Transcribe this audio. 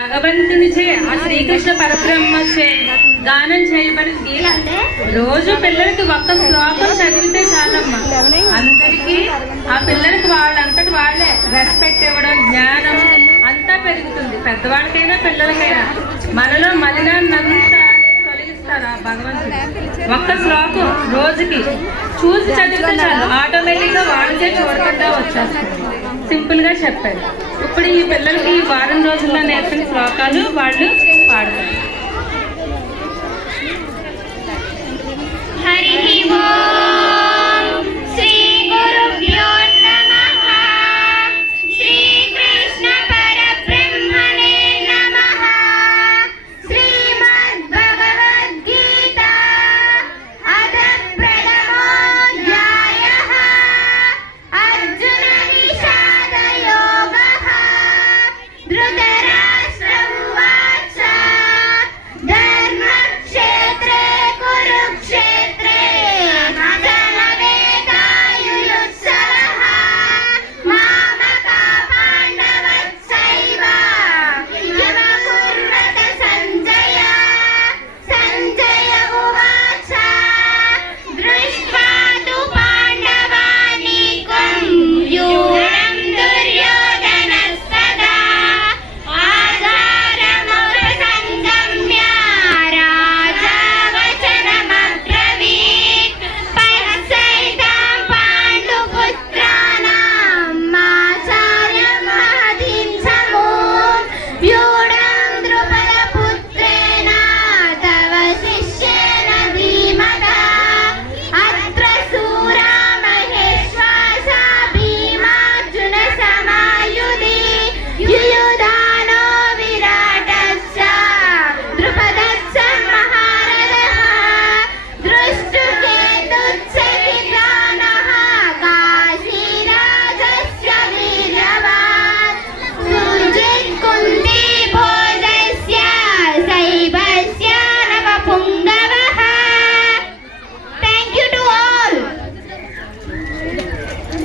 భగవంతునిచే ఆ శ్రీకృష్ణ పరబ్రహ్మచే గానం చేయబడి గీత రోజు పిల్లలకి ఒక్క శ్లోకం చదివితే చాలమ్మా అందరికీ ఆ పిల్లలకి వాళ్ళంతటి వాళ్ళే రెస్పెక్ట్ ఇవ్వడం జ్ఞానం అంతా పెరుగుతుంది. పెద్దవాళ్ళకైనా పిల్లలకైనా మనలో మలినాన్నంతా తొలగిస్తారు ఆ భగవంతుడు. ఒక్క శ్లోకం రోజుకి చూసి చదివితే చాలు ఆటోమేటిక్గా వాళ్ళకే చూడకుండా వచ్చేస్తుంది. సింపుల్ గా చెప్పారు. ఇప్పుడు ఈ పిల్లలకి ఈ వారం రోజుల్లో నేర్పిన శ్లోకాలు వాళ్ళు పాడతారు. హరి ఓం